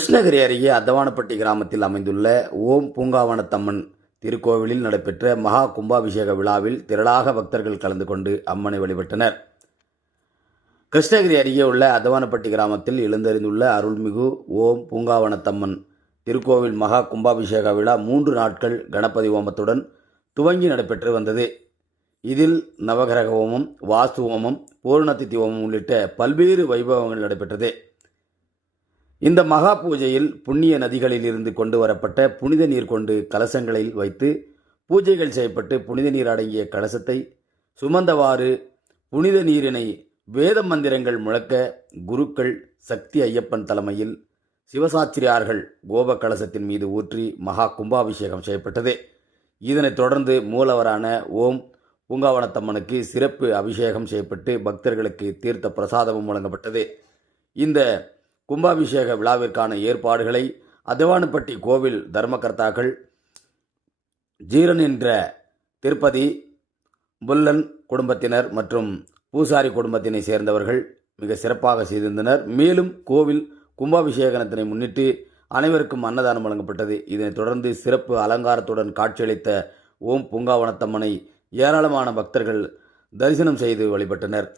கிருஷ்ணகிரி அருகே அத்தவானப்பட்டி கிராமத்தில் அமைந்துள்ள ஓம் பூங்காவனத்தம்மன் திருக்கோவிலில் நடைபெற்ற மகா கும்பாபிஷேக விழாவில் திரளாக பக்தர்கள் கலந்து கொண்டு அம்மனை வழிபட்டனர். கிருஷ்ணகிரி அருகே உள்ள அத்தவானப்பட்டி கிராமத்தில் எழுந்தறிந்துள்ள அருள்மிகு ஓம் பூங்காவனத்தம்மன் திருக்கோவில் மகா கும்பாபிஷேக விழா 3 நாட்கள் கணபதி ஹோமத்துடன் துவங்கி நடைபெற்று வந்தது. இதில் நவகிரக ஹோமம், வாஸ்து ஹோமம், பூர்ணதிதி ஹோமம் உள்ளிட்ட பல்வேறு வைபவங்கள் நடைபெற்றது. இந்த மகா பூஜையில் புண்ணிய நதிகளில் இருந்து கொண்டு வரப்பட்ட புனித நீர் கொண்டு கலசங்களில் வைத்து பூஜைகள் செய்யப்பட்டு புனித நீர் அடங்கிய கலசத்தை சுமந்தவாறு புனித நீரினை வேத மந்திரங்கள் முழக்க குருக்கள் சக்தி ஐயப்பன் தலைமையில் சிவசாஸ்திரியார்கள் கோப கலசத்தின் மீது ஊற்றி மகா கும்பாபிஷேகம் செய்யப்பட்டது. இதனைத் தொடர்ந்து மூலவரான ஓம் பூங்காவனத்தம்மனுக்கு சிறப்பு அபிஷேகம் செய்யப்பட்டு பக்தர்களுக்கு தீர்த்த பிரசாதமும் வழங்கப்பட்டது. இந்த கும்பாபிஷேக விழாவிற்கான ஏற்பாடுகளை அத்தவானப்பட்டி கோவில் தர்மகர்த்தாக்கள் ஜீரன் என்ற திருப்பதி புல்லன் குடும்பத்தினர் மற்றும் பூசாரி குடும்பத்தினை சேர்ந்தவர்கள் மிக சிறப்பாக செய்திருந்தனர். மேலும் கோவில் கும்பாபிஷேகத்தினை முன்னிட்டு அனைவருக்கும் அன்னதானம் வழங்கப்பட்டது. இதனைத் தொடர்ந்து சிறப்பு அலங்காரத்துடன் காட்சியளித்த ஓம் பூங்காவனத்தம்மனை ஏராளமான பக்தர்கள் தரிசனம் செய்து வழிபட்டனர்.